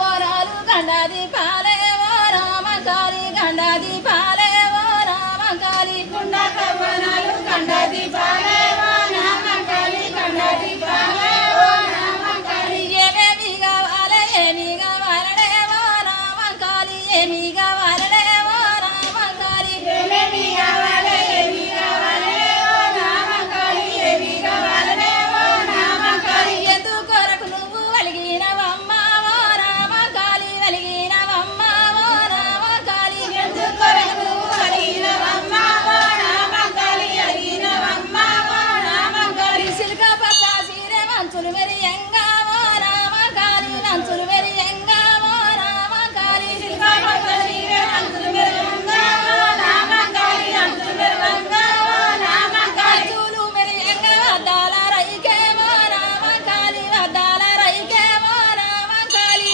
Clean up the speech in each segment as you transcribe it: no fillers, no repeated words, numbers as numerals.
బోరాలు గండాది పాలే ఓ రామకాళి గండాది పాలే ఓ రామకాళి కుండతో బోనాలు గండాది పాలే ఓ రామకాళి గండాది పాలే ఓ రామకాళి ఏమేమి కావాలే ఏమి కావాలనే ఓ రామకాళి ఏమి కావాలనే ఓ రామకాళి ఏమేమి కావాలే ఏమి కావాలే ఓ రామకాళి ఏమి కావాలే ఓ రామకాళి ఎందుకొరకు నువ్వు వెలిగినవమ్మ ఓ రామకాళి వెలిగినవమ్మ ఓ రామకాళి ఎందుకొరకు నువ్వు అడిగినవమ్మ ఓ రామకాళి అడిగినవమ్మ ఓ రామకాళి సిల్క పచ్చ సీరె మంచులు మెరియంగా ఓ రామకాళి నంచులు మెరియంగా ఓ రామకాళి శిల్పపట్ట చీరె అంచులు మెరుగంగా ఓ రామకాళి అంచులు మెరుగంగా ఓ రామకాళి చూలు మెరియంగా వద్దాల రైకే ఓ రామకాళి వద్దాల రైకే ఓ రామకాళి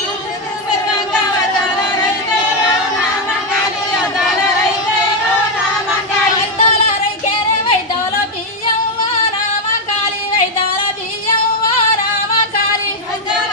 మెరుగంగా వదాల రైతే ఓ రామకాళి వదాల రైతే ఓ రామకాళి వైద్యాల రైకేనే వైద్యాల బియ్యం ఓ రామకాళి వైద్యాల బియ్యం ఓ రామకాళి వదాల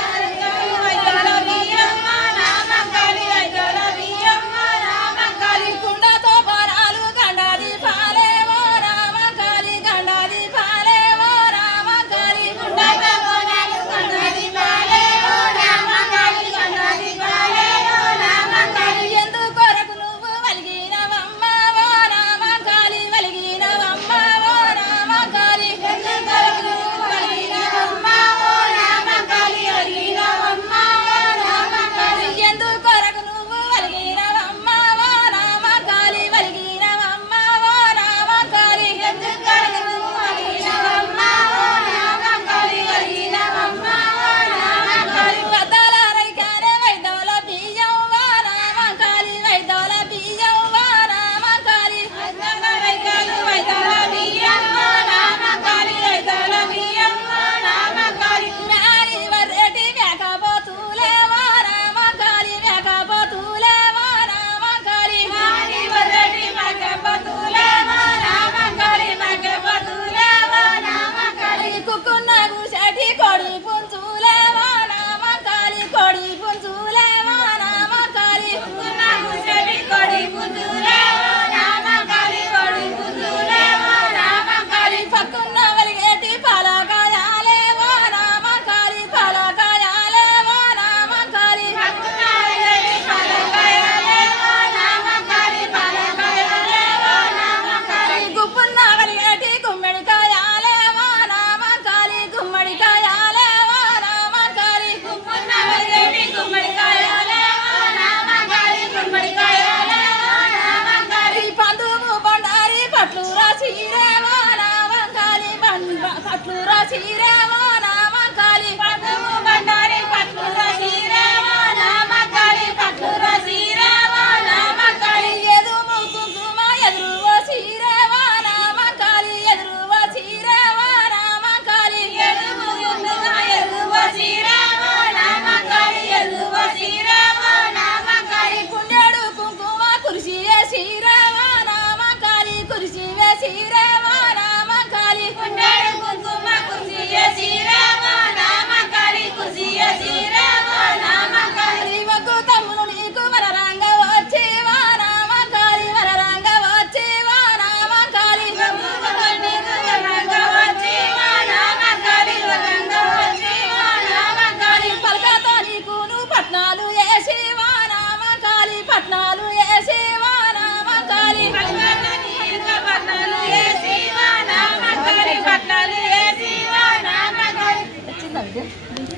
బియ్యం ఓ రామకాళి వదాల బియ్యం ఓ రామకాళి కుండతో బోరాలు గండాది పాలే ఓ రామకాళి గండాది పాలే ఓ రామకాళి కుండతో బోనాలు గండాది పాలే ఓ రామకాళి గండాది పాలే ఓ రామకాళి ఎందుకొరకు నువ్వు వెలిగినవమ్మ ఓ రామకాళి వెలిగినవమ్మ ఓ రామకాళి ఎందుకొరకు నువ్వు అడిగినవమ్మ ఓ రామకాళి అడిగినవమ్మ ఓ రామకాళి ఎందుకొరకు నువ్వు వెలిగినవమ్మ ఓ రామకాళి వెలిగినవమ్మ ఓ రామకాళి ఎందుకొరకు నువ్వు అడిగినవమ్మ ఓ రామకాళి అడిగినవమ్మ ఓ రామకాళి వద్దాల రైకానే వైద్యాల బియ్యం ఓ రామకాళి వైద్యాల బియ్యం ఓ రామకాళి అన్నగరైకాలు వైతాల బియ్యం ఓ రామకాళి వైతాల బియ్యం ఓ రామకాళి మ్యాలి వర్రెటి మేకపోతులే ఓ రామకాళి మేకపోతులే ఓ రామకాళి మాని వరటి మగపతులే ఓ రామకాళి మగపతులే ఓ రామకాళి కుక్కున్న గుసటి కొడి పుంజులే ఓ రామకాళి కొడి పుంజులే ఓ రామకాళి నాకు చెడి కొడి పుంజులే ఓ రామకాళి కొడి పుంజులే ఓ రామకాళి పక్కున్న వెలిగేటి పలకాయాలే ఓ రామకాళి పలకాయాలే ఓ రామకాళి పక్కునాయని పలకాయలే ఓ రామకాళి పలకాయలే ఓ రామకాళి గుప్పున్న వెలిగేటి గుమ్మడికాయాలే ఓ రామకాళి గుమ్మడికాయాలే ఓ రామకాళి గుమ్మన్న వెలిగేటి గుమ్మడికాయలే ఓ రామకాళి గుమ్మడికాయలే ఓ రామకాళి పందుము బండారి పట్లు రాసిరే ఓ రామకాళి పట్లు రాసిరే ఓ